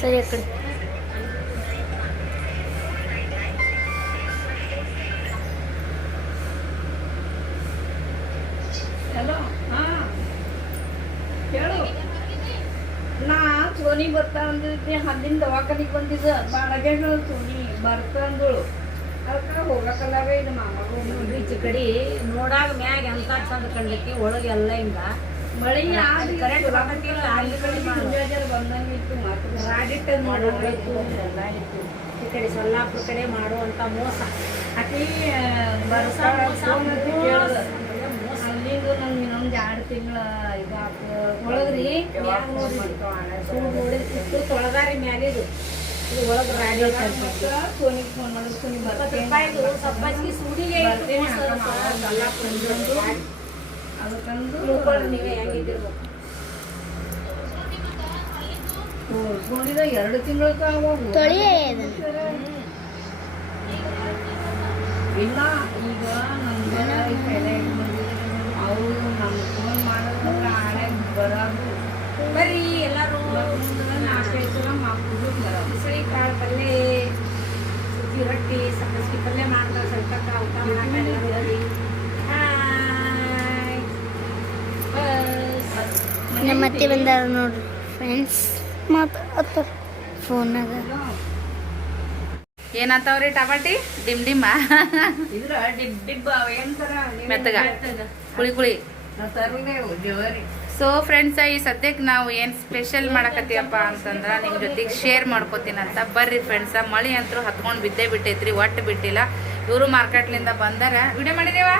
ಸರಿ ಆ ಕಡೆ ಹಲೋ ಹಾ. ಹೇಳು. ನಾ ಸೋನಿ ಬರ್ತಾ ಅಂದಿದ್ದೆ ಹದ್ದಿನ ದವಾಖಾನಿಗೆ ಬಂದಿದ್ದ. ಬಾಳಗೆಗಳು ಸೋನಿ ಬರ್ತಾ ಅಂದಳು. ಅದಕ್ಕೆ ಹೋಗಕ್ಕಲ್ಲಾಗ ಇದು ಮಾಮಗೂ ಈಚೆ ಕಡೆ ನೋಡಾಗ ಮ್ಯಾಗ ಎಂತ ಚಂದ ಕಂಡ್ಲಿಕ್ಕೆ ಒಳಗೆ ಎಲ್ಲ ಹಿಂಗ ಈ ಕಡೆ ಸೊಲ್ಲಾಪುರ ಕಡೆ ಮಾಡುವಂಥ ಮೋಸ. ಕೇಳ್ದ. ಮೋಸ. ಅಲ್ಲಿಂದ ನಂಗೆ ಇನ್ನೊಂದು ಎರಡು ತಿಂಗಳ ಇದಾಕ ಒಳಗ್ರಿ ಮ್ಯಾಗ ನೋಡ್ರಿ ಸುಳ್ಳು ತೊಳಗಾರಿ ಮ್ಯಾಲಿದು ಇದು. ಒಳಗೆ ರಾಡಿ ಸೋನಿಗೆ ಫೋನ್ ಸುಡಿಗೆ ಇಟ್ಟು ಅದಕ್ಕಂದು ತೋರ್ಸ್ಕೊಂಡಿದ ಎರಡು ತಿಂಗಳ ಇಲ್ಲ. ಈಗ ನಮ್ಗೆ ಅವರು ನಮ್ಗೆ ಫೋನ್ ಮಾಡಿದ್ರೆ ಆಳೆ ಬರೋದು. ಬರ್ರಿ ಎಲ್ಲಾರು ನಾಲ್ಕೈದು ಸಲ ಮಕ್ಕಳು ಬರೋದು. ಬಿಸಿಳಿ ಕಾಳು ಪಲ್ಯ ಸುದ್ದಿ ರೊಟ್ಟಿ ಸಬ್ಬಸ್ಗಿ ಪಲ್ಯ ನಮ್ಮ ಅತ್ತೆ ಬಂದಾರ ನೋಡ್ರಿ ಫ್ರೆಂಡ್ಸ್ ಮಾತಾಡ್ತಾರ ಫೋನಾಗ ಏನಂತಾವ್ರಿ ಟಮಾಟಿ ಡಿಮ್ ಡಿಮ್ಮ? ಮೆತ್ತಗ. ಕುಳಿ ಕುಳಿ ಸೊ ಫ್ರೆಂಡ್ಸ್ ಈ ಸದ್ಯಕ್ಕೆ ನಾವು ಏನು ಸ್ಪೆಷಲ್ ಮಾಡಕತ್ತೀವಪ್ಪ ಅಂತಂದ್ರ ನಿಮ್ಮ ಜೊತೆಗೆ ಶೇರ್ ಮಾಡ್ಕೋತೀನಂತ. ಬರ್ರಿ ಫ್ರೆಂಡ್ಸ ಮಳಿ ಅಂತೂ ಹತ್ಕೊಂಡು ಬಿದ್ದೇ ಬಿಟ್ಟೈತ್ರಿ ಒಟ್ಟು ಬಿಟ್ಟಿಲ್ಲ. ಇವರು ಮಾರ್ಕೆಟ್ಲಿಂದ ಬಂದಾರ. ವಿಡಿಯೋ ಮಾಡಿದೇವ?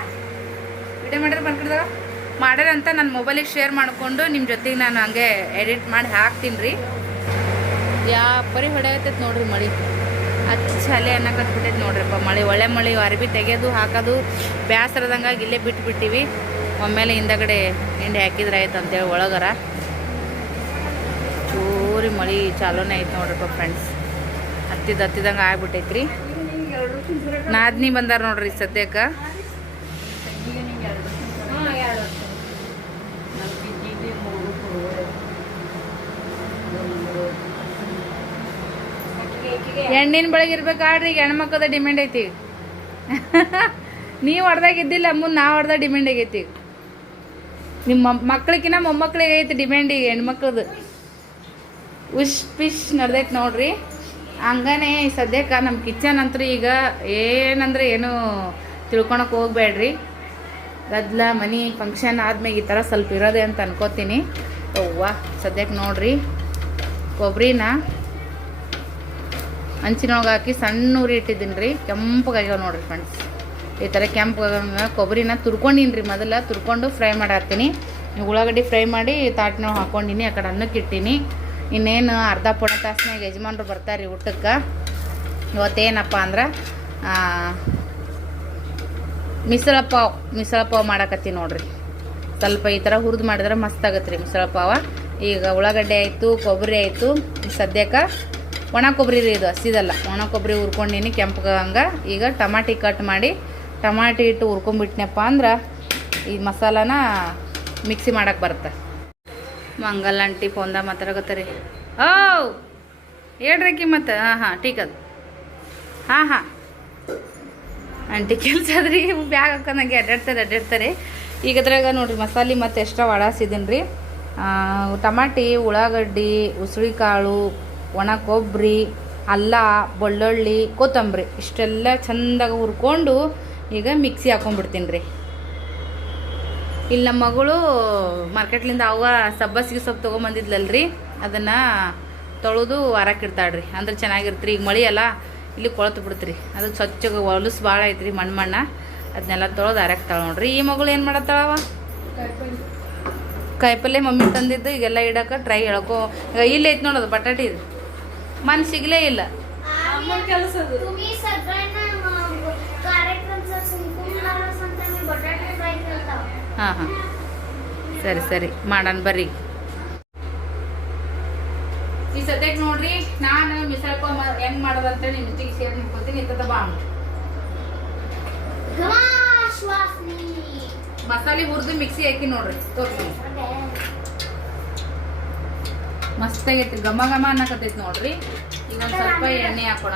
ವಿಡಿಯೋ ಮಾಡಿದ್ರೆ ಬಂದ್ಕಿಡ್ದವ ಮಾಡ್ಯಾರಂತ ನನ್ನ ಮೊಬೈಲಿಗೆ ಶೇರ್ ಮಾಡಿಕೊಂಡು ನಿಮ್ಮ ಜೊತೆಗೆ ನಾನು ಹಂಗೆ ಎಡಿಟ್ ಮಾಡಿ ಹಾಕ್ತೀನಿ ರೀ. ಯಾ ಪರಿ ಹೊಡೆಯತ್ತೈತೆ ನೋಡ್ರಿ ಮಳಿ. ಅಚ್ಚಲೆ ಅನ್ನಕತ್ಬಿಟ್ಟೈತೆ ನೋಡ್ರಿಪ್ಪ ಮಳೆ. ಒಳ್ಳೆ ಮಳೆ, ಅರ್ಬಿ ತೆಗೆಯೋದು ಹಾಕೋದು, ಬ್ಯಾಸರದಂಗಾಗಿ ಇಲ್ಲೇ ಬಿಟ್ಬಿಟ್ಟಿವಿ. ಒಮ್ಮೆಲೆ ಹಿಂದಗಡೆ ಹಿಂಡಿ ಹಾಕಿದ್ರೆ ಆಯ್ತು ಅಂತೇಳಿ ಒಳಗರ. ಚೂರಿ ಮಳೆ ಚಾಲೂನೇ ಐತೆ ನೋಡ್ರಿಪ್ಪ ಫ್ರೆಂಡ್ಸ್ ಹತ್ತಿದ ಹತ್ತಿದಂಗೆ ಆಗ್ಬಿಟ್ಟೈತ್ರಿ. ನಾದ್ನಿ ಬಂದಾರ ನೋಡ್ರಿ ಸದ್ಯಕ್ಕೆ ಈಗ ನಿಂಗೆ ಎರಡು ಹಾಂ ಎರಡು ನನ್ನ ಪಿಜ್ಜಿಗೆ ಮೂರು ಕೊಡುವೆ ಹೆಣ್ಣಿನ ಬಳಗಿರ್ಬೇಕಾಡ್ರಿ ಈಗ ಹೆಣ್ಮಕ್ಳದ ಡಿಮ್ಯಾಂಡ್ ಐತಿ ನೀವು ಹೊಡ್ದಾಗ ಇದ್ದಿಲ್ಲ, ಮುಂದೆ ನಾವು ಹೊಡೆದಾಗ ಡಿಮ್ಯಾಂಡ್ ಆಗೈತಿ ನಿಮ್ಮ ಮಕ್ಳಿಗಿನ ಮೊಮ್ಮಕ್ಳಿಗೆ ಐತಿ ಡಿಮ್ಯಾಂಡ್ ಈಗ ಹೆಣ್ಮಕ್ಳದು. ಉಶ್ ಪಿಶ್ ನಡ್ದೈತಿ ನೋಡ್ರಿ. ಹಂಗನೇ ಸದ್ಯಕ್ಕೆ ನಮ್ಮ ಕಿಚನ್ ಅಂತೂ ಈಗ ಏನಂದ್ರೆ ಏನು ತಿಳ್ಕೊಳಕ್ ಹೋಗ್ಬೇಡ್ರಿ. ಗದ್ಲ, ಮನಿ ಫಂಕ್ಷನ್ ಆದ್ಮೇಲೆ ಈ ಥರ ಸ್ವಲ್ಪ ಇರೋದೆ ಅಂತ ಅನ್ಕೋತೀನಿ. ಅವ್ವ ಸದ್ಯಕ್ಕೆ ನೋಡ್ರಿ. ಕೊಬ್ಬರಿನ ಹಂಚಿನೊಳಗೆ ಹಾಕಿ ಸಣ್ಣ ಉರಿ ಇಟ್ಟಿದ್ದೀನಿ ರೀ. ಕೆಂಪಗಾಗ್ಯಾವ ನೋಡ್ರಿ ಫ್ರೆಂಡ್ಸ್ ಈ ಥರ ಕೆಂಪು ಕೊಬ್ಬರಿನ ತುರ್ಕೊಂಡೀನಿ ರೀ ಮೊದಲು. ತುರ್ಕೊಂಡು ಫ್ರೈ ಮಾಡಾಕ್ತೀನಿ ಉಳ್ಳಾಗಡ್ಡಿ ಫ್ರೈ ಮಾಡಿ ತಾಟಿನೊಳಗೆ ಹಾಕ್ಕೊಂಡಿನಿ ಆ ಕಡೆ ಅನ್ನಕ್ಕೆ ಇಟ್ಟೀನಿ. ಇನ್ನೇನು ಅರ್ಧ ಪೊಣ ತಾಸ್ನಾಗ ಯಜಮಾನ್ರು ಬರ್ತಾರೆ ರೀ ಊಟಕ್ಕೆ. ಇವತ್ತೇನಪ್ಪ ಅಂದ್ರೆ ಮಿಸಳ ಪಾವ್ ಮಿಸಳ ಪಾವ್ ಮಾಡಾಕತ್ತೀನಿ ನೋಡ್ರಿ. ಸ್ವಲ್ಪ ಈ ಥರ ಹುರಿದು ಮಾಡಿದ್ರೆ ಮಸ್ತ್ ಆಗತ್ತೆ ರೀ ಮಿಸಳ ಪಾವ. ಈಗ ಉಳ್ಳಾಗಡ್ಡೆ ಆಯಿತು, ಕೊಬ್ಬರಿ ಆಯಿತು. ಸದ್ಯಕ್ಕೆ ಒಣ ಕೊಬ್ಬರಿ ರೀ ಇದು ಹಸಿದಲ್ಲ. ಒಣ ಕೊಬ್ಬರಿ ಹುರ್ಕೊಂಡಿನಿ ಕೆಂಪಗಂಗ ಈಗ ಟಮಾಟಿ ಕಟ್ ಮಾಡಿ, ಟಮಾಟಿ ಇಟ್ಟು ಹುರ್ಕೊಂಬಿಟ್ನಪ್ಪ ಅಂದ್ರೆ ಈ ಮಸಾಲಾನ ಮಿಕ್ಸಿ ಮಾಡಕ್ಕೆ ಬರುತ್ತೆ. ಮಂಗಲ್ ಆಂಟಿ ಫೋನ್ದಾಗ ಮಾತಾಡಕತ್ತಾರೆ ಓ, ಹೇಳ್ರಿ ಮತ್ತೆ. ಹಾಂ ಹಾಂ ಟೀಕ್ ಅದು ಹಾಂ ಹಾಂ. ಆಂಟಿ ಕೆಲಸ ಅದ್ರಿ ಬ್ಯಾಗ್ ಹಾಕೊಂಡಂಗೆ ಅಡ್ಡಾಡ್ತಾರೆ ಅಡ್ಡಾಡ್ತಾರೆ ಈಗ ಅದ್ರಾಗ ನೋಡ್ರಿ ಮಸಾಲೆ ಮತ್ತು ಎಕ್ಸ್ಟ್ರಾ ಒಳಸಿದ್ದೀನಿ ರೀ ಟಮಾಟಿ, ಉಳ್ಳಾಗಡ್ಡಿ ಉಸುಳಿಕಾಳು ಒಣ ಕೊಬ್ಬರಿ, ಅಲ್ಲ, ಬೆಳ್ಳುಳ್ಳಿ, ಕೊತ್ತಂಬರಿ ಇಷ್ಟೆಲ್ಲ ಚಂದಾಗ ಹುರ್ಕೊಂಡು ಈಗ ಮಿಕ್ಸಿ ಹಾಕೊಂಡ್ಬಿಡ್ತೀನಿ ರೀ. ಇಲ್ಲಿ ನಮ್ಮ ಮಗಳು ಮಾರ್ಕೆಟ್ಲಿಂದ ಅವ ಸಬ್ಬಸಿಗೆ ಸೊಪ್ಪು ತೊಗೊಂಬಂದಿದ್ಲಲ್ರಿ ಅದನ್ನು ತೊಳೆದು ವಾರಕ್ಕಿಡ್ತಾಳ್ರಿ ಅಂದ್ರೆ ಚೆನ್ನಾಗಿರ್ತೀರಿ ಈಗ ಮಳಿ ಅಲ್ಲ, ಇಲ್ಲಿ ಕೊಳತು ಬಿಡ್ತ್ರಿ. ಅದು ಸ್ವಚ್ಛಗೆ ಹೊಲಸು ಭಾಳ ಐತ್ರಿ ಮಣ್ಣು ಮಣ್ಣ. ಅದನ್ನೆಲ್ಲ ತೊಳೆದು ಹಾರಾಕ್ತಾಳೆ ನೋಡ್ರಿ. ಈ ಮಗಳು ಏನು ಮಾಡತ್ತಾಳವ? ಕಾಯಿಪಲ್ಲೆ ಮಮ್ಮಿ ತಂದಿದ್ದು, ಈಗೆಲ್ಲ ಇಡಕ್ಕೆ ಟ್ರೈ ಹೇಳ್ಕೊ. ಈಗ ಇಲ್ಲಿ ಐತೆ ನೋಡೋದು ಬಟಾಟಿ. ಇದು ಮನ್ ಸಿಗ್ಲೇ ಇಲ್ಲ ಹಾಂ ಹಾಂ. ಸರಿ ಸರಿ. ಮಾಡೋಣ ಬರ್ರಿ. ಈ ಸದ್ಯಕ್ಕೆ ನೋಡ್ರಿ ನಾನು ಮಿಸಲ್ಪ ಹೆಂಗ್ ಮಾಡೋದಂತ ನಿಮ್ಮ ಜೊತೆಗೆ ಶೇರ್ ಮಾಡ್ಕೊತೀನಿ. ಇಂಥದ ಬಾ ಮಸಾಲೆ ಹುರಿದು ಮಿಕ್ಸಿ ಹಾಕಿ ನೋಡ್ರಿ. ತೋರಿಸಿ. ಮಸ್ತ್ ಆಗೈತಿ ಘಮ ಘಮ ಅನ್ನಕತ್ತೈತಿ ನೋಡ್ರಿ. ಈಗ ಒಂದ್ ಸ್ವಲ್ಪ ಎಣ್ಣೆ ಹಾಕೋಣ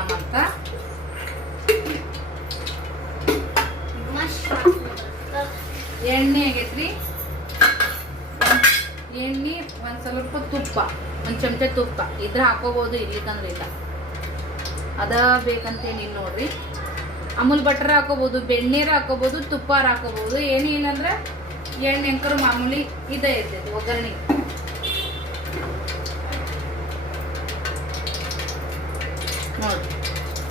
ಮಸ್ತ್ ಎಣ್ಣೆ ಆಗೈತ್ರಿ. ಎಣ್ಣೆ, ಒಂದ್ ಸ್ವಲ್ಪ ತುಪ್ಪ, ಒಂದ್ ಚಮಚ ತುಪ್ಪ. ಇದ್ರ ಹಾಕೋಬಹುದು ಇರ್ಲಿಕ್ಕಂದ್ರೆ ಇಲ್ಲ. ಅದ ಬೇಕಂತೇನಿಲ್ಲ ನೋಡ್ರಿ. ಅಮೂಲ್ ಬಟರ್ ಹಾಕೋಬಹುದು ಬೆಣ್ಣೆರ ಹಾಕೋಬಹುದು ತುಪ್ಪಾರ ಹಾಕೋಬಹುದು ಏನೂ ಇಲ್ಲಂದ್ರೆ ಎಣ್ಣೆ ಅಂಕರು ಮಾಮೂಲಿ ಇದೇ ಇರ್ತೈತಿ ಒಗ್ಗರಣೆ ನೋಡ್ರಿ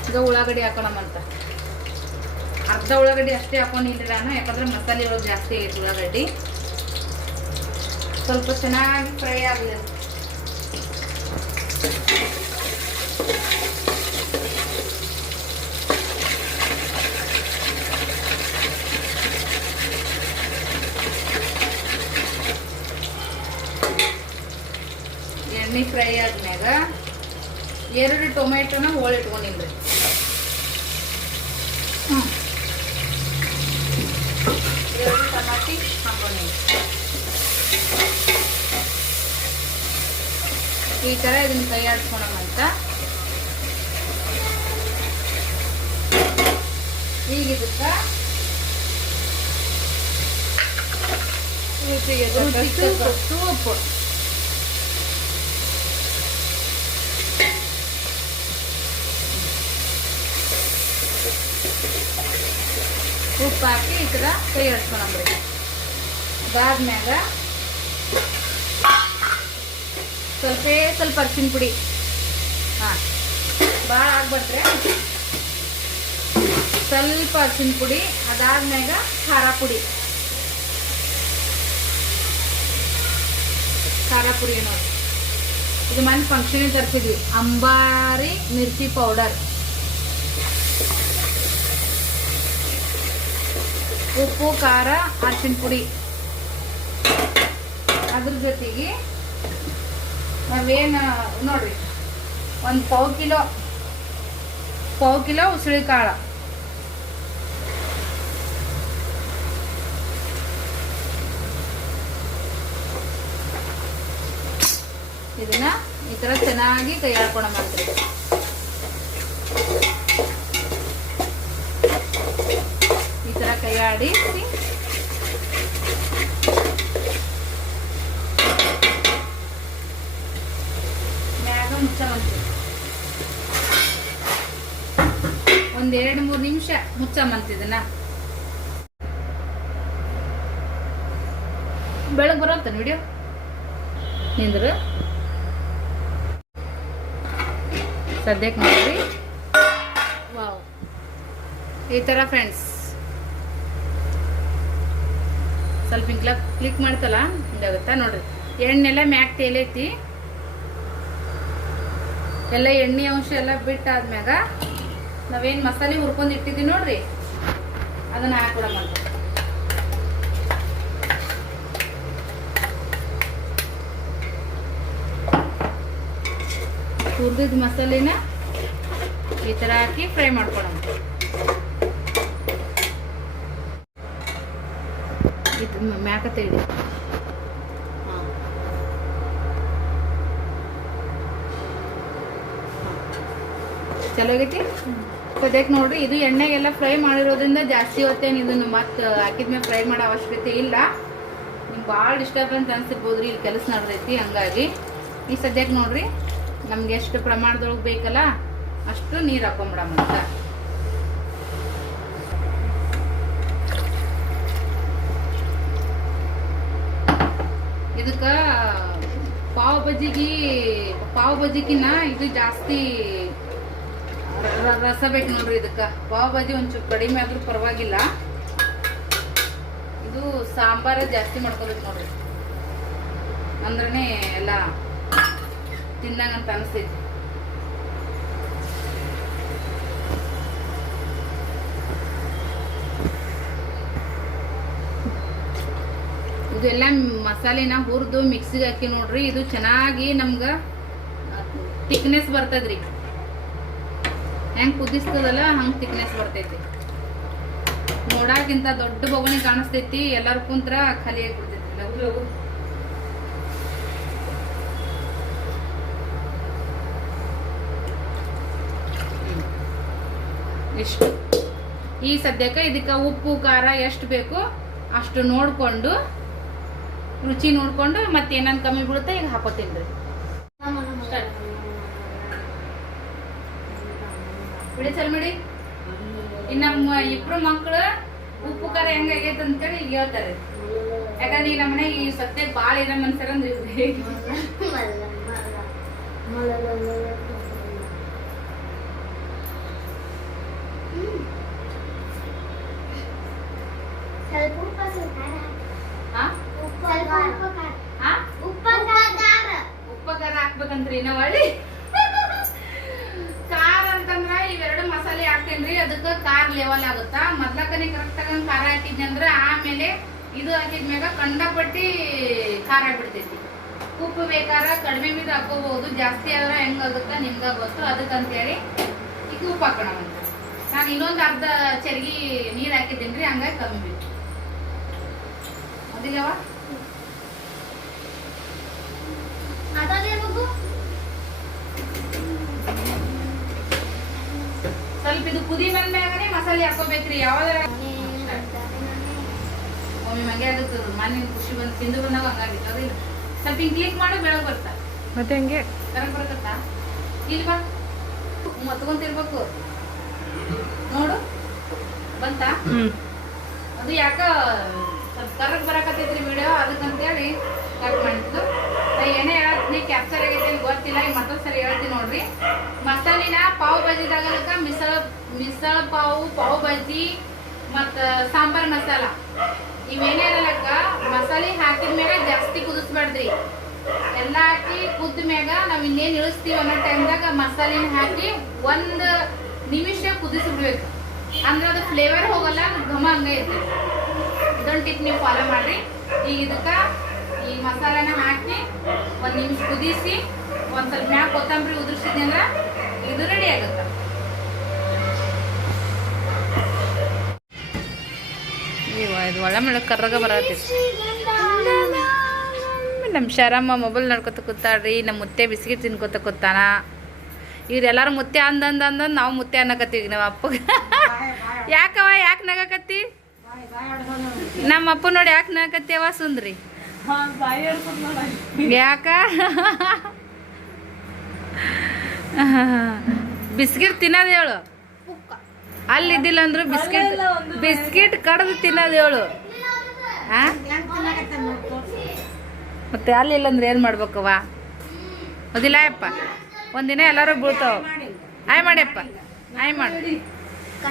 ಈಗ ಉಳ್ಳಾಗಡ್ಡಿ ಹಾಕೋಣಮಂತ ಅರ್ಧ ಉಳ್ಳಾಗಡ್ಡಿ ಅಷ್ಟೇ ಹಾಕೊಂಡಿಲ್ಲ ನಾನು ಯಾಕಂದ್ರೆ ಮಸಾಲೆ ಒಳಗೆ ಜಾಸ್ತಿ ಆಗೈತೆ ಉಳ್ಳಾಗಡ್ಡಿ ಸ್ವಲ್ಪ ಚೆನ್ನಾಗಿ ಫ್ರೈ ಆಗಲಿ ಎಣ್ಣೆ ಫ್ರೈ ಆದ್ಮ್ಯಾಗ ಎರಡು ಟೊಮೆಟೊನ ಹೋಳು ಇಟ್ಕೊಂಡಿನ್ರಿ. ಹ್ಞೂ ಎರಡು ಟಮಾಟಿ ಹಾಕೊಂಡಿನಿ ಈ ಥರ ಇದನ್ನ ಕೈ ಆಡ್ಸ್ಕೊಳಮಂತ ಈಗ ಇದಕ್ಕ ರುಚಿಗೆ ತಕ್ಕಷ್ಟು ಉಪ್ಪು ಉಪ್ಪು ಹಾಕಿ ಈ ಥರ ಕೈ ಆಡ್ಸ್ಕೊಳಮ್ರಿ ಅದಾದ್ಮ್ಯಾಗ ಸ್ವಲ್ಪ ಸ್ವಲ್ಪ ಅರ್ಶಿನ ಪುಡಿ. ಹಾಂ ಭಾಳ ಆಗ್ಬಾರ್ದ್ರೆ ಸ್ವಲ್ಪ ಅರ್ಶಿನ ಪುಡಿ, ಅದಾದ್ಮ್ಯಾಗ ಖಾರ ಪುಡಿ. ಖಾರ ಪುಡಿ ನೋಡಿ ಇದು ಮನೆ ಫಂಕ್ಷನಿಗೆ ತರಿಸಿದ್ವಿ. ಅಂಬಾರಿ ಮಿರ್ಚಿ ಪೌಡರ್ ಉಪ್ಪು, ಖಾರ ಅರ್ಶಿನ ಪುಡಿ. ಅದ್ರ ಜೊತೆಗೆ ನಾವೇನು, ನೋಡ್ರಿ, ಒಂದು ಪಾವು ಕಿಲೋ ಪಾವು ಕಿಲೋ ಉಸುಳಿ ಕಾಳು. ಇದನ್ನ ಈ ಥರ ಚೆನ್ನಾಗಿ ಕೈ ಮಾಡ್ತೀವಿ ಈ ಆಡಿಸಿ ಮ್ಯಾಗ ಮುಚ್ಚಮಂತ್ರಿ ಒಂದ್ ಎರಡು ಮೂರು ನಿಮಿಷ ಮುಚ್ಚಮಂತಿದನ್ನ ಬೆಳಗ್ಗೆ ಬರೋತ್ತನ ವಿಡಿಯೋ ನಿಂದ್ರು? ಸದ್ಯಕ್ಕೆ ನೋಡ್ರಿ ವಾವ್ ಈ ತರ ಫ್ರೆಂಡ್ಸ್ ಸ್ವಲ್ಪ ಹಿಂಗ್ಲ ಕ್ಲಿಕ್ ಮಾಡ್ತಲ್ಲ, ಹಿಂಗಾಗುತ್ತಾ? ನೋಡ್ರಿ. ಎಣ್ಣೆಲ್ಲ ಮ್ಯಾಕ್ ತೇಲೈತಿ. ಎಲ್ಲ ಎಣ್ಣೆ ಅಂಶ ಎಲ್ಲ ಬಿಟ್ಟಾದ್ಮ್ಯಾಗ ನಾವೇನು ಮಸಾಲೆ ಹುರ್ಕೊಂಡು ಇಟ್ಟಿದ್ದೀವಿ ನೋಡ್ರಿ. ಅದನ್ನ ಮಾಡ್ತೀವಿ ಹುರಿದಿದ್ದ ಮಸಾಲೆನ ಈ ಥರ ಹಾಕಿ ಫ್ರೈ ಮಾಡ್ಕೊಳಮ ಇದು ಮ್ಯಾಕ ಹಾಂ. ಚಲೋ ಆಗೈತಿ? ಸದ್ಯಕ್ಕೆ ನೋಡ್ರಿ ಇದು ಎಣ್ಣೆಗೆಲ್ಲ ಫ್ರೈ ಮಾಡಿರೋದ್ರಿಂದ ಜಾಸ್ತಿ ಹೊತ್ತೇನು ಇದನ್ನು ಮತ್ತೆ ಹಾಕಿದ್ಮೇಲೆ ಫ್ರೈ ಮಾಡೋ ಅವಶ್ಯಕತೆ ಇಲ್ಲ. ನಿಮ್ಗೆ ಭಾಳ ಡಿಸ್ಟರ್ಬೆನ್ಸ್ ಅನ್ಸಿರ್ಬೋದು ರೀ ಇಲ್ಲಿ ಕೆಲಸ ನಡೆದೈತಿ ಹಂಗಾಗಿ. ಈ ಸದ್ಯಕ್ಕೆ ನೋಡ್ರಿ ನಮ್ಗೆ ಎಷ್ಟು ಪ್ರಮಾಣದೊಳಗೆ ಬೇಕಲ್ಲ ಅಷ್ಟು ನೀರು ಹಾಕೊಂಬಿಡಮ್ಮ ಇದಕ್ಕ ಪಾವ್ ಬಜ್ಜಿಗೆ, ಪಾವ್ ಬಜ್ಜಿಗಿನ್ನ ಇದು ಜಾಸ್ತಿ ರಸ ಬೇಕು ನೋಡ್ರಿ ಇದಕ್ಕ. ಪಾವ್ ಬಜ್ಜಿ ಒಂಚೂರು ಕಡಿಮೆ ಆದ್ರೂ ಪರವಾಗಿಲ್ಲ. ಇದು ಸಾಂಬಾರ ಜಾಸ್ತಿ ಮಾಡ್ಕೋಬೇಕು ನೋಡ್ರಿ. ಅಂದ್ರನೇ ಎಲ್ಲ ತಿನ್ನಂಗಂತ ಅನಿಸ್ತೈತಿ. ಇದೆಲ್ಲ ಮಸಾಲೆನ ಹುರಿದು ಮಿಕ್ಸಿಗೆ ಹಾಕಿ ನೋಡ್ರಿ, ಇದು ಚೆನ್ನಾಗಿ ನಮ್ಗೆ ತಿಕ್ನೆಸ್ ಬರ್ತದ್ರಿ. ಹೆಂಗೆ ಕುದಿಸ್ತದಲ್ಲ, ಹಂಗೆ ತಿಕ್ನೆಸ್ ಬರ್ತೈತಿ. ನೋಡಕ್ಕಿಂತ ದೊಡ್ಡ ಬೊಗಣಿ ಕಾಣಿಸ್ತೈತಿ, ಎಲ್ಲರೂ ಕುಂತ್ರ ಖಾಲಿ ಆಗಿಬಿಡ್ತೈತಿ. ಲಘು ಲಘು. ಎಷ್ಟು ಈ ಸದ್ಯಕ್ಕೆ ಇದಕ್ಕೆ ಉಪ್ಪು, ಖಾರ ಎಷ್ಟು ಬೇಕು ಅಷ್ಟು ನೋಡಿಕೊಂಡು ರುಚಿ ನೋಡಿಕೊಂಡು ಮತ್ತೆ ಏನೇನು ಕಮ್ಮಿ ಬೀಳುತ್ತೆ ಈಗ ಹಾಕೋತೀನಿ ರೀ ಬಿಡಿ ಚಲ್ಮಿಡಿ. ಇನ್ನು ನಮ್ಮ ಇಬ್ರು ಮಕ್ಕಳು ಉಪ್ಪು ಖಾರ ಹೆಂಗಾಗೈತೆ ಅಂತೇಳಿ ಈಗ ಹೇಳ್ತಾರೆ. ಯಾಕಂದ್ರೆ ಈ ನಮ್ಮ ಮನೆಗೆ ಈ ಸದ್ಯಕ್ಕೆ ಭಾಳ ಇರೋ ಮನ್ಸರ ಸ್ವಲ್ಪ ಉಪ್ಪು ಸ್ವಲ್ಪ ಹಾ ಉಪ್ಪು ಸ್ವಲ್ಪ ಖಾರ. ಹಾ ಉಪ್ಪು ಖಾರ. ಉಪ್ಪ ಖಾರ ಹಾಕ್ಬೇಕಂತ್ರಿ ನಾವ್ ಒಳ್ಳೆ ಖಾರ ಅಂತಂದ್ರ ಇವೆರಡು ಮಸಾಲೆ ಹಾಕ್ತೇನ್ರಿ ಅದಕ್ಕ ಖಾರ ಲೆವೆಲ್ ಆಗುತ್ತಾ? ಮೊದ್ಲಕ್ಕನೆ ಕರೆಕ್ಟ್ ಆಗಿ ಖಾರ ಹಾಕಿದ್ನಿ ಅಂದ್ರ ಆಮೇಲೆ ಇದು ಹಾಕಿದ್ಮ್ಯಾಗ ಕಂಡಪಟ್ಟಿ ಖಾರ ಬಿಡ್ತೈತಿ. ಉಪ್ಪು ಬೇಕಾರ ಕಡಿಮೆ ಮೀದ ಹಾಕೋಬಹುದು ಜಾಸ್ತಿ ಆದ್ರ ಹೆಂಗಾಗುತ್ತ ನಿಮ್ಗ ಗೊತ್ತು ಅದಕ್ಕಂತೇಳಿ ಈಗ ಉಪ್ಪು ಹಾಕೋಣ ಅಂತ ನಾನು ಇನ್ನೊಂದು ಅರ್ಧ ಚರ್ಗಿ ನೀರ್ ರೀ ಹಂಗಾಗಿ ಕಮ್ಮಿ ಬೇಕು. ಅದಿಲ್ಲವಾ ಅದಾದೇ ಮಗು? ಸ್ವಲ್ಪ ಇದು ಕುದಿ ಬಂದ್ಮ್ಯಾಗನೆ ಮಸಾಲೆ ಹಾಕೋಬೇಕ್ರಿ ಯಾವ್ದಾರ ಒಮ್ಮೆ ಮಂಗೆ ಆಗುತ್ತೆ ಮನೆ ಖುಷಿ ಬಂದು ತಿಂದು ಬಂದಾಗ ಹಂಗಾಗಿತ್ತು. ಅದಿಲ್ಲ ಸ್ವಲ್ಪ ಹಿಂಗ್ ಕ್ಲಿಕ್ ಮಾಡಿ ಬೆಳಗ್ ಬರ್ತಾ. ಮತ್ತೆ ಹಂಗೆ? ಕರೆಕ್ಟ್ ಬರ್ತತ್ತ ಇಲ್ಲಿ ಬಾ. ಮತ್ಕೊಂತಿರ್ಬೇಕು ನೋಡು. ಬಂತಾ? ಅದು ಯಾಕ ಸ್ವಲ್ಪ ಕರೆಕ್ಟ್ ಬರಕತ್ತೈತ್ರಿ ವಿಡಿಯೋ ಅದಕ್ಕಂತೇಳಿ ಕಟ್ ಮಾಡಿದ್ದು. ನಾ ಏನೇ ಹೇಳತ್ತೀನಿ ಕ್ಯಾಪ್ಚರ್ ಆಗೈತೆ ಗೊತ್ತಿಲ್ಲ ಈಗ ಮತ್ತೊಂದ್ಸರಿ ಹೇಳ್ತೀನಿ ನೋಡ್ರಿ. ಮಸಾಲಿನ ಪಾವ್ ಬಜಿದಾಗ ಮಿಸಳ ಮಿಸಳ ಪಾವ್ ಪಾವ್ ಬಾಜಿ ಮತ್ತ ಸಾಂಬಾರ್ ಮಸಾಲ. ಇವೇನೇ ಇರಲ್ಲಕ್ಕ ಮಸಾಲೆ ಹಾಕಿದ ಮ್ಯಾಗ ಜಾಸ್ತಿ ಕುದಿಸ್ಬಾರ್ದ್ರಿ. ಎಲ್ಲ ಹಾಕಿ ಕುದ್ದ ಮ್ಯಾಗ ನಾವ್ ಇನ್ನೇನ್ ಇಳಿಸ್ತೀವಿ ಅನ್ನೋ ಟೈಮ್ದಾಗ ಮಸಾಲಿನ ಹಾಕಿ ಒಂದ್ ನಿಮಿಷ ಕುದಿಸ್ಬಿಡ್ಬೇಕು. ಅಂದ್ರೆ ಅದು ಫ್ಲೇವರ್ ಹೋಗಲ್ಲ, ಘಮ ಹಂಗೆ ಇದೊಂದು ಟಿಪ್ ನೀವು ಫಾಲೋ ಮಾಡ್ರಿ. ಈಗ ಇದಕ್ಕ ಈ ಮಸಾಲೆನ ಹಾಕಿ ಒಂದ್ ನಿಮಿಷ ಕುದಿಸಿ ಒಂದ್ ಸ್ವಲ್ಪ ಮ್ಯಾಗ ಕೊತ್ತಂಬರಿ ಉದುರಿಸಿದ್ನಿ ಅಂದ್ರ ಇದು ರೆಡಿ ಆಗುತ್ತೆ. ಇದು ಒಳ್ಳೆ ಮೇಲೆ ಕರ್ರಗ ನಮ್ಮ ಶರಮ್ಮ ಮೊಬೈಲ್ ನೋಡ್ಕೊತ ಕೂತಾಳ್ರಿ ನಮ್ಮ ಮುತ್ತೆ ಬಿಸ್ಕಿಟ್ ತಿನ್ಕೊತ ಕೂತಾನ ಇವ್ರೆಲ್ಲಾರು ಮುತ್ತೆ ಅಂದಂದ ಅಂದಂದ್ ನಾವು ಮುತ್ತೆ ಅನ್ನಕತ್ತೀವಿ ನಮ್ಮ ಅಪ್ಪಗ. ಯಾಕವ ಯಾಕೆ ನಗಕತ್ತಿ? ನಮ್ಮ ಅಪ್ಪ ನೋಡಿ ಯಾಕೆ ನಗಕತ್ತೀವ ಸುಂದ್ರಿ. ಯಾಕ? ಬಿಸ್ಕಿಟ್ ತಿನ್ನೋದು ಹೇಳು. ಅಲ್ಲಿದ್ದಿಲ್ಲ ಅಂದ್ರೆ ಬಿಸ್ಕಿಟ್ ಬಿಸ್ಕಿಟ್ ಕಡ್ದು ತಿನ್ನೋದು ಹೇಳು. ಮತ್ತೆ ಅಲ್ಲಿ ಅಂದ್ರೆ ಏನು ಮಾಡ್ಬೇಕವ್ವ ಅದಿಲ್ಲ ಯಪ್ಪ ಒಂದಿನ ಎಲ್ಲರೂ ಬೀಳ್ತಾವ. ಆಯ್ ಮಾಡ್ಯಪ್ಪ. ಆಯ್ ಮಾಡು.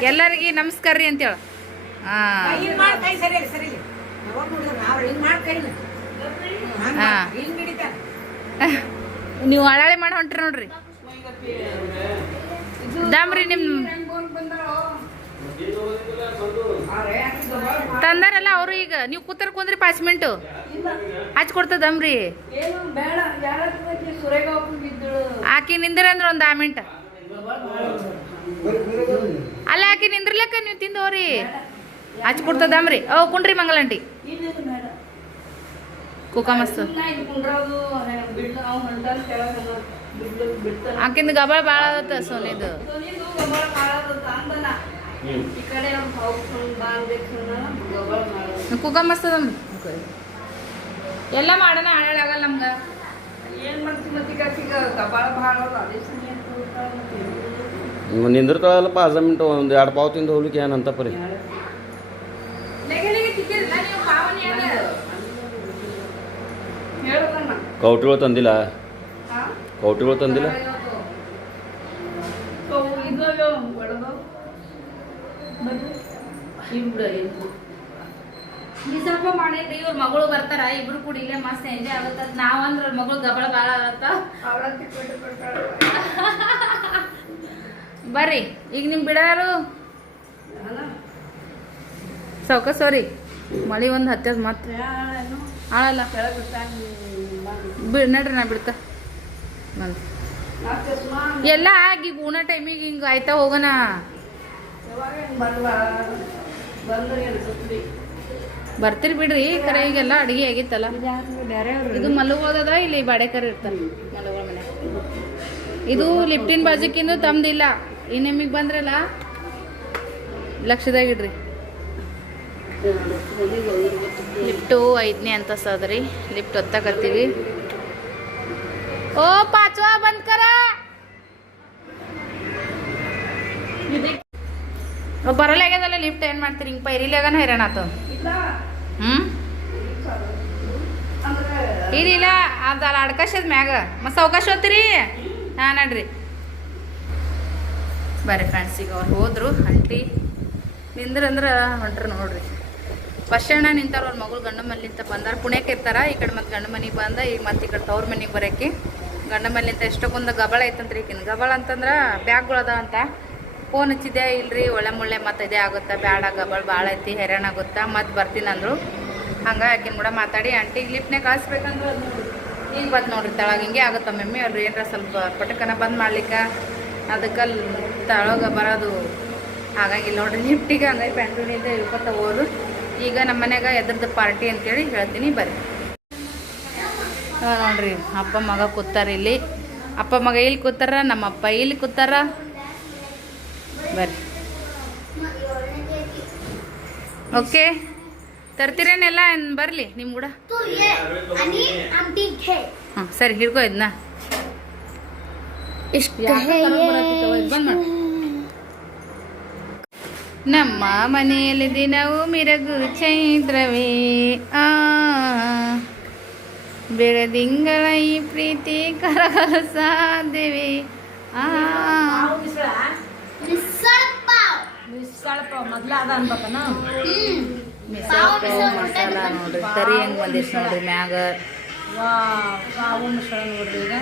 ಎಲ್ಲರಿಗೆ ನಮಸ್ಕಾರ ರೀ ಅಂತೇಳು ಹಾಂ ಹಾ. ನೀವು ಅಳಾಳೆ ಮಾಡಿ ಹೊಂಟ್ರಿ ನೋಡ್ರಿ. ದಾಮ್ರಿ ನಿಮ್ ತಂದಾರಲ್ಲ ಅವರು ಈಗ, ನೀವು ಕೂತರ್ ಕುಂದ್ರಿ ಪಾಚ್ ಮಿನಿಟು ಹಚ್ ಕೊಡ್ತದಮ್ರಿ ಆಕಿ ನಿಂದ್ರ ಅಂದ್ರೆ ಒಂದು ಆ ಮಿನಿಟ್ ಅಲ್ಲ, ಆಕಿ ನಿಂದ್ರಲಕ್ಕ ನೀವು ತಿಂದವ್ರಿ. ಹಚ್ ಕೊಡ್ತದಮ್ರಿ ಓ, ಕುಂಡ್ರಿ ಮಂಗಲಂಟಿ ಬಿಡ್ತಾನೆ ಆಕಿಂದ ಗಬಳ ಭಾಳ ಆಗತ್ತ ಸೋನಿದು. ಸೋನಿದು ಗಬ್ಬಳ ಮಾಡೋದು ತಾಂಬಲ್ಲ ಈ ಕಡೆ ಅವ್ನು ಹೋಗ್ಕೊಂಡು ಬಾ ಅನ್ಬೇಕು ಗಬ್ಬಳ ಮಾಡೋದು ಕುಕ ಮಸ್ತ್ ಎಲ್ಲ ಮಾಡೋಣ ಆಗಲ್ಲ ನಮ್ಗೆ. ನಿಂದಿರ್ತಾಳಲ್ಲಪ್ಪ ಅರ್ಧ ಮಿನಿಟ್ ಒಂದು ಎರಡು ಪಾವತಿಂದ ತಿಂದು ಹೋಗ್ಲಿಕ್ಕೆ ಏನಂತ ಪರಿ. ಕೌಟಿಗಳು ತಂದಿಲ್ಲ? ಹಾ? ಕೌಟಿಗಳು ತಂದಿಲ್ಲ? ಸ್ವಲ್ಪ ಮಾಡಿದ್ರಿ ಇವ್ರ ಮಗಳು ಬರ್ತಾರ ಇಬ್ರು ಕೂಡ ಇಲ್ಲೇ ಮಸ್ತ್ ಎಂಜಾಯ್ ಆಗತ್ತ ನಾವಂದ್ರ ಮಗಳು ಗಬಳ ಭಾಳ ಆಗತ್ತ? ಬರ್ರಿ ಈಗ ನಿಮ್ ಬಿಡಾರು. ಸೌಕ ಸೋರಿ ಮಳಿ ಒಂದ್ ಹತ್ತದ ಮತ್ತೆ ಆಳಲ್ಲ ಬಿಡ್ ನಡ್ರಿ ನಾ ಬಿಡ್ತ. ಎಲ್ಲ ಆಗಿ ಊನ ಟೈಮಿಗೆ ಹಿಂಗ ಆಯ್ತಾ ಹೋಗೋಣ. ಬರ್ತೀರಿ ಬಿಡ್ರಿ ಕರೆ ಈಗೆಲ್ಲ ಅಡಿಗೆ ಆಗಿತ್ತಲ್ಲ. ಇದು ಮಲಗೋದದ ಇಲ್ಲಿ ಬಾಡೆಕರ್ ಇರ್ತಾನೆ ಮನೆ. ಇದು ಲಿಫ್ಟಿನ್ ಬಾಜುಕಿಂದು ತಮ್ದಿಲ್ಲ. ಈ ನಿಮಗೆ ಬಂದ್ರಲ್ಲ ಲಕ್ಷದಾಗಿಡ್ರಿ ಲಿಫ್ಟು ಐದನೇ ಅಂತ ಸದ್ರಿ ಲಿಫ್ಟ್ ಒತ್ತಾಕತ್ತೀವಿ. ಓ, ಪಾಚವಾ ಬಂದ್ ಕರ. ಬರಲ್ಲ ಆಗ್ಯದಲ್ಲ ಲಿಫ್ಟ್, ಏನ್ ಮಾಡ್ತೀರಿ? ಹಿಂಗೆ ಪೈರಿಲಾಗನ ಹೈರಾಣ ಆತು. ಹ್ಮ್? ಇಲ್ಲ, ಅದ ಅಲ್ಲಿ ಅಡ್ಕಶದ ಮ್ಯಾಗ. ಮಸ್ತ್ ಅವಕಾಶ ಹಾ, ನಡ್ರಿ. ಬರ್ರಿ ಫ್ರೆಂಡ್ಸ್ ಈಗ ಅವ್ರು ಹೋದ್ರು ಅಂಟಿ ನಿಂದ್ರಂದ್ರ ಹೊಂಟ್ರಿ ನೋಡ್ರಿ. ಫಸ್ಟ್ ಅಣ್ಣ ನಿಂತಾರ, ಅವ್ರ ಮಗಳು ಗಂಡ ಮನೆಯಿಂದ ಬಂದಾರ. ಪುಣ್ಯಕ್ಕೆ ಇರ್ತಾರ. ಈ ಕಡೆ ಮತ್ತೆ ಗಂಡ ಮನೆಗೆ ಬಂದ ಈಗ ಮತ್ತೆ ಈ ಕಡೆ ತವ್ರ ಮನೆಗೆ ಬರೋಕೆ ಗಂಡ ಮನೆಯಿಂದ ಎಷ್ಟೊಂದು ಗಬಳ ಐತಂತ್ರಿ ಈಕಿನ. ಗಬಳ ಅಂತಂದ್ರೆ ಬ್ಯಾಗ್ಗಳು ಅದ ಅಂತ. ಫೋನ್ ಹಚ್ಚಿದೆ ಇಲ್ರಿ. ಒಳ್ಳೆ ಮುಳ್ಳೆ ಮತ್ತೆ ಇದೇ ಆಗುತ್ತೆ? ಬ್ಯಾಡ, ಗಬಳ ಭಾಳ ಐತಿ, ಹೈರಾಣ ಆಗುತ್ತಾ? ಮತ್ತೆ ಬರ್ತೀನಿ ಅಂದರು. ಹಂಗೆ ಆಕಿನ ಕೂಡ ಮಾತಾಡಿ, ಆಂಟಿ ಲಿಫ್ಟ್ನೇ ಕಳಿಸ್ಬೇಕಂದ್ರೆ ಈಗ ಬಂದು ನೋಡ್ರಿ, ತಳಗ ಹಿಂಗೆ ಆಗುತ್ತೆ ಮಮ್ಮಿ? ಅವ್ರು ಏನರ ಸ್ವಲ್ಪ ಪಟಕನ ಬಂದ್ ಮಾಡ್ಲಿಕ್ಕೆ? ಅದಕ್ಕೆ ತಳಗ ಬರೋದು. ಹಾಗಾಗಿ ನೋಡ್ರಿ, ಲಿಫ್ಟಿಗೆ ಹಂಗಾಗಿ ಬೆಂಗಳೂರಿಂದ ಇಳ್ಕೊತ ಹೋದ್ರು. ಈಗ ನಮ್ಮ ಮನೆಯಾಗ ಎದ್ರದ್ದು ಪಾರ್ಟಿ ಅಂತೇಳಿ ಹೇಳ್ತೀನಿ ಬರ್ರಿ. ನೋಡ್ರಿ ಅಪ್ಪ ಮಗ ಕೂತಾರ ಇಲ್ಲಿ. ಅಪ್ಪ ಮಗ ಇಲ್ಲಿ ಕೂತಾರ? ನಮ್ಮ ಅಪ್ಪ ಇಲ್ಲಿ ಕೂತಾರ? ಬರ್ರಿ. ಓಕೆ ತರ್ತೀರೇನೆಲ್ಲ? ಬರಲಿ ನಿಮ್ಮ ಕೂಡ. ಹಾಂ ಸರಿ ಹಿಡ್ಕೋ ಇದನ್ನ ಇಷ್ಟು ಬಂದ್ ಮಾಡಿ. ನಮ್ಮ ಮನೆಯಲ್ಲಿ ದಿನವೂ ಮಿರಗು ಚೈತ್ರವೇ. ಆ ಬೆಳದಿಂಗಳ ಈ ಪ್ರೀತಿ ಕರಗಲು ಸಾಧ್ಯವೆ ಆ ಮಸಾಲ ನೋಡ್ರಿ ಕರಿ ಹೆಂಗ್ ಬಂದಿತ್ತು ನೋಡ್ರಿ ಮ್ಯಾಗ. ನೋಡ್ರಿ ಈಗ.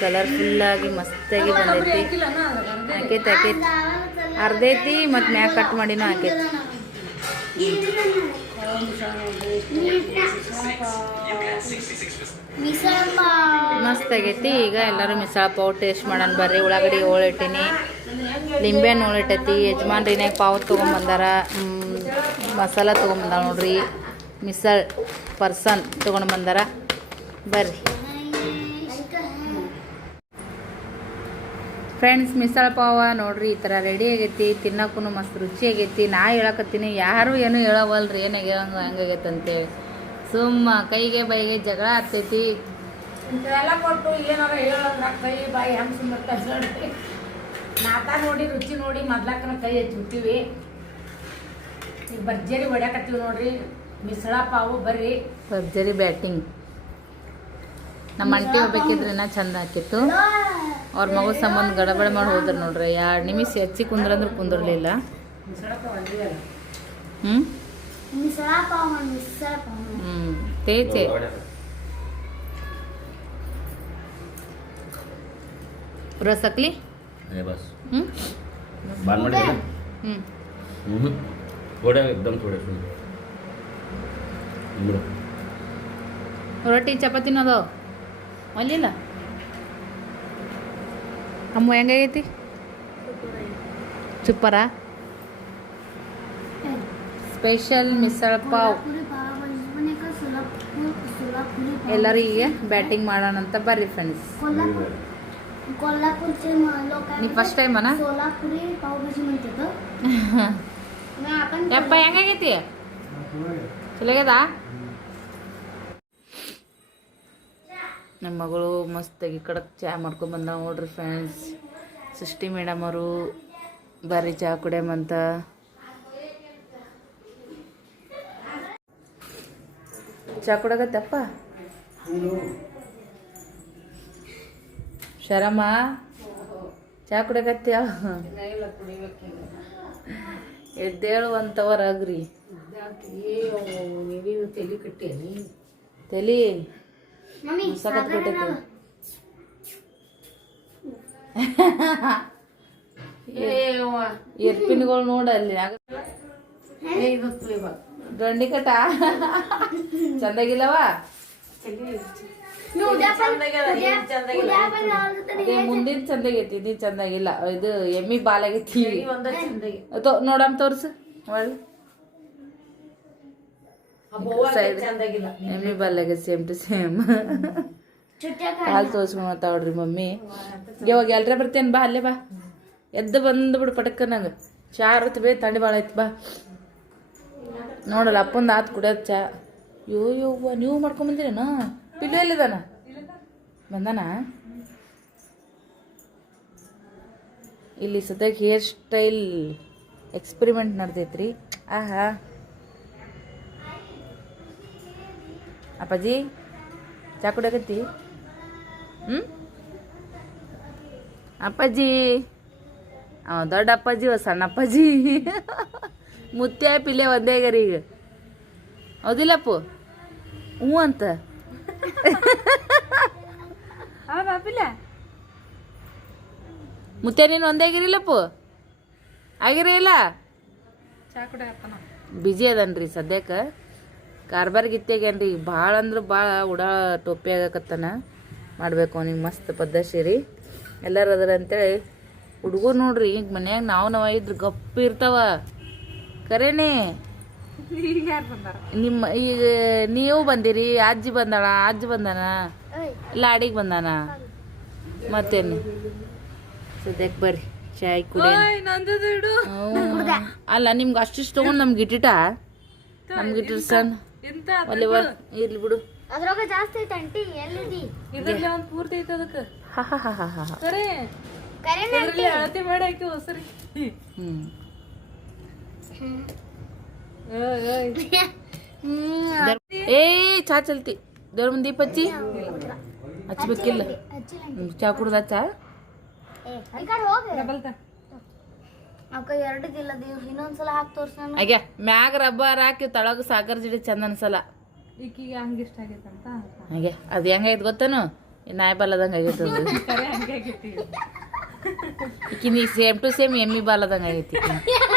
ಕಲರ್ಫುಲ್ಲಾಗಿ ಮಸ್ತಾಗಿ ಬಂದೈತಿ. ಹಾಕೈತಿ ಹಾಕೈತಿ. ಅರ್ಧೈತಿ ಮತ್ತು ಮ್ಯಾಗ ಕಟ್ ಮಾಡಿನೂ ಹಾಕೈತಿ. ಮಸ್ತ್ ಆಗೈತಿ. ಈಗ ಎಲ್ಲರೂ ಮಿಸಳ ಪಾವು ಟೇಸ್ಟ್ ಮಾಡೋಣ ಬರ್ರಿ. ಉಳ್ಳಾಗಡ್ಡಿ ಹೋಳಿಟ್ಟಿನಿ ಲಿಂಬೆಹಣ್ಣು ಹೋಳಿಟ್ಟೈತಿ ಯಜಮಾನ್ರಿನಾಗ ಪಾವು ತೊಗೊಂಬಂದಾರ. ಮಸಾಲ ತೊಗೊಂಬಂದಾರ ನೋಡ್ರಿ. ಮಿಸಲ್ ಪರ್ಸನ್ ತೊಗೊಂಡು ಬಂದಾರ. ಬರ್ರಿ. ಫ್ರೆಂಡ್ಸ್ ಮಿಸಾಲ್ ಪಾವ ನೋಡ್ರಿ ಈ ಥರ ರೆಡಿ ಆಗೈತಿ ತಿನ್ನೋಕ್ಕೂ ಮಸ್ತ್ ರುಚಿ ಆಗೈತಿ. ನಾ ಹೇಳಕತ್ತೀನಿ ಯಾರು ಏನು ಹೇಳವಲ್ರಿ ಏನಾಗ ಹಂಗಾಗೈತೆ ಅಂತೇಳಿ. ಸುಮ್ಮ ಕೈಗೆ ಬೈಗೆ ಜಗಳ ಆಗ್ತೈತಿ. ಇಂಥವೆಲ್ಲ ಕೊಟ್ಟು ಏನಾರ ಹೇಳೋದ್ರ ಕೈ ಬಾಯಿ ಹೆಂಗ್ ಸುಮ್ಮನೆ ನೋಡ್ರಿ ನಾಟ ನೋಡಿ ರುಚಿ ನೋಡಿ ಮೊದ್ಲಕ್ಕನ ಕೈ ಹಚ್ಚಿಬಿಟ್ಟಿವಿ ಈಗ ಭರ್ಜರಿ ಹೊಡ್ಯಾಕತ್ತೀವಿ ನೋಡ್ರಿ. ಮಿಸಳ ಪಾವು ಬರ್ರಿ. ಭರ್ಜರಿ ಬ್ಯಾಟಿಂಗ್. ನಮ್ಮ ಅಂಟಿ ಹೋಗ್ಬೇಕಿದ್ರೆ ಇನ್ನ ಚಂದ ಆಕಿತ್ತು ಅವ್ರ ಮಗು ಸಂಬಂಧ ಗಡಬಡ ಮಾಡಿ ಹೋದ್ರು ನೋಡ್ರಿ ಎರಡು ನಿಮಿಷ ಹೆಚ್ಚಿ ಕುಂದ್ರಂದ್ರೆ ಕುಂದಿರ್ಲಿಲ್ಲ ಮಿಸಳ ಪಾವು ಅಂದ್ವಿ ಅಲ್ಲ ಹ್ಞೂ मिसळ पाव म्हण मिसळ पाव म्हण. ಹ್ಞೂ ತೇಚೆ ರಸಕ್ಲಿ हे बस ಹ್ಞೂ बाण मध्ये ಹ್ಞೂ हम्म. थोड्या एकदम थोड्या सुन ರೊಟ್ಟಿ ಚಪಾತಿನೂ ಅದಾವ ಒಲಿಲ್ಲ ಅಮ್ಮ ಹೆಂಗಾಗೈತಿ ಸೂಪರ ಸ್ಪೆಷಲ್ ಮಿಸಲ್ ಪಾವ್ ಎಲ್ಲರಿಗೆ ಬ್ಯಾಟಿಂಗ್ ಮಾಡೋಣ ಅಂತ ಬರ್ರಿ ಫ್ರೆಂಡ್ಸ್ ನೀವು ಫಸ್ಟ್ ಟೈಮ್ ಅನ? ಯಪ್ಪ ಹೆಂಗಾಗೈತಿ ಚಲೋ ನಮ್ಮ ಮಗಳು ಮಸ್ತಾಗಿ ಕಡಕ್ ಚಹಾ ಮಾಡ್ಕೊಂಬಂದ ನೋಡ್ರಿ ಫ್ರೆಂಡ್ಸ್ ಸೃಷ್ಟಿ ಮೇಡಮ್ ಅವರು ಭಾರಿ ಚಹಾ ಕುಡಿಯಮಂತ ಚಾ ಕುಡಗತ್ತಪ್ಪ ಶರಮ? ಚಹಾ ಕುಡಿಯಕತ್ಯ ಎದ್ದೇಳು ಒಂತವರಾಗ್ರಿ ತಲೆ? ಸಖತ್ ಕೊಟ್ಟೈತೆ ಎರ್ಪಿನ್ಗಳು ನೋಡ ಅಲ್ಲಿ. ದಂಡಿ ಕಟ ಚಂದಾಗಿಲ್ಲವಾ? ಮುಂದಿನ ಚಂದಾಗೈತಿ ಇದೀನ್ ಚಂದಾಗಿಲ್ಲ. ಇದು ಎಮ್ಮಿ ಬಾಲಾಗೈತಿ. ನೋಡಮ್ ತೋರ್ಸು. ಒಳ್ಳೆ ಸೈಡ್ ಎಮ್ಮಿ ಸೇಮ್ ಟು ಸೇಮ್ ತೋರ್ಸ್ಕೊಂಡ್ ಮಮ್ಮಿ. ಇವಾಗ ಎಲ್ರ ಬರ್ತೇನ್ ಬಾ ಅಲ್ಲೇ ಬಾ. ಎದ್ದು ಬಂದ್ಬಿಡು ಪಟಕ್ಕ ನಂಗೆ. ಚಾ ಇರುತ್ತೆ ಬೇ ತಂಡಿ ಭಾಳ ಐತಿ ಬಾ. ನೋಡಲ್ಲ ಅಪ್ಪಂದು ಆತು ಕುಡಿಯೋದು ಚಾ. ಯೋ ಯವ್ವ ನೀವು ಮಾಡ್ಕೊಂಬಂದಿರೇನ ಪಿಲ್ಲು ಎಲ್ಲಿದಾನ ಬಂದಾನ? ಇಲ್ಲಿ ಸದ್ಯಕ್ಕೆ ಹೇರ್ ಸ್ಟೈಲ್ ಎಕ್ಸ್ಪೆರಿಮೆಂಟ್ ನಡೆದೈತ್ರಿ. ಆಹಾ. ಅಪ್ಪಾಜಿ ಚಾ ಕುಡಿಯಕತ್ತಿ ಹ್ಞೂ ಅಪ್ಪಾಜಿ ಅವ ದೊಡ್ಡ ಅಪ್ಪಾಜಿ ಅವ ಸಣ್ಣ ಅಪ್ಪಾಜಿ ಮುತ್ಯ ಪಿಲ್ಲೆ ಒಂದೇ ಗರಿ ಈಗ ಹೌದಿಲ್ಲಪ್ಪ ಹ್ಞೂ ಅಂತ ಮುತ್ಯ ನೀನು ಒಂದೇ ಆಗಿರಿಲ್ಲಪ್ಪು ಆಗಿರೇ ಇಲ್ಲ ಬಿಜಿ ಅದನ್ರಿ ಸದ್ಯಕ್ಕೆ ಕಾರ್ಬಾರ್ ಗಿತ್ಯಾಗೇನ್ರಿ ಭಾಳ ಅಂದ್ರೆ ಭಾಳ ಉಡಾ ಟೊಪ್ಪಿ ಆಗಕತ್ತಾನ. ಮಾಡಬೇಕು ಅವ್ನಿಗೆ ಮಸ್ತ್ ಪದ್ಧತಿ ರೀ ಎಲ್ಲರೂ ಅದರ ಅಂತೇಳಿ ಹುಡುಗರು ನೋಡ್ರಿ ಈಗ ಮನ್ಯಾಗ ನಾವು ನಾವು ಇದ್ರ ಗಪ್ಪ ಇರ್ತಾವ. ಕರೇನೇ ನಿಮ್ಮ ಈಗ ನೀವು ಬಂದಿರಿ ಅಜ್ಜಿ ಬಂದಾಳ ಅಜ್ಜಿ ಬಂದಾನ? ಇಲ್ಲ ಅಡಿಗೆ ಬಂದಾನ? ಮತ್ತೇನು ಸದ್ಯಕ್ಕೆ ಬರ್ರಿ ಚಾಯ್ ಕುಡಿ. ಅಲ್ಲ ನಿಮ್ಗೆ ಅಷ್ಟಿಷ್ಟು ತೊಗೊಂಡು ನಮ್ಗೆ ಇಟ್ಟಿಟ ನಮ್ಗೆ ಇಟ್ಟಿರ್ ಸಣ್ಣ. ಒ- ಇರ್ಲಿ ಬಿಡು. ಅದ್ರೊಳಗ ಜಾಸ್ತಿ ಐತೆ ಅಂಟಿ ಎಲ್ಲಿದಿ? ಇದ್ರಲ್ಲಿ ಒಂದ್ ಪೂರ್ತಿ ಐತೆ ಅದಕ್ಕೆ. ಹಾ ಹಾ ಹಾ ಹಾ ಹಾ ಹಾ. ಕರೆ ಕರೆನ ಇದ್ರಲ್ಲಿ ಅಳತೆ ಮಾಡಿ ಹಾಕಿ ಹೊಸರಿ ಹ್ಮ್. ಏ ಚಾ ಚಲ್ತಿ. ದೇವ್ರ ಮುಂದೆ ದೀಪ ಹಚ್ಚಿ. ಹಚ್ಬೇಕಿಲ್ಲ. ಚಾ ಕುಡ್ದ ಚಾ ಅಕ್ಕ ಎರಡು ಇಲ್ಲ ಇನ್ನೊಂದ್ಸಲ ಹಾಕಿ ತೋರ್ಸ ಹಾಗೆ ಮ್ಯಾಗ ರಬ್ಬರ್ ಹಾಕಿ ತಳಗ ಸಾಕರ್ ಜಿಡಿ ಚಂದ ಅನ್ಸಲ್ಲ. ಈಕಿಗೆ ಹಂಗ ಇಷ್ಟ ಆಗೈತಂತ ಹಾಗೆ ಅದು ಹೆಂಗೈತ್ ಗೊತ್ತೇನು? ಈ ನಾಯಿ ಬಾಲದಂಗ ಆಗೈತೆ ಅದು. ಕರೆ ಹಂಗೆ ಆಗೈತಿ. ಈಕಿ ನೀ ಸೇಮ್ ಟು ಸೇಮ್ ಎಮ್ಮಿ ಬಾಲದಂಗ ಆಗೈತಿ.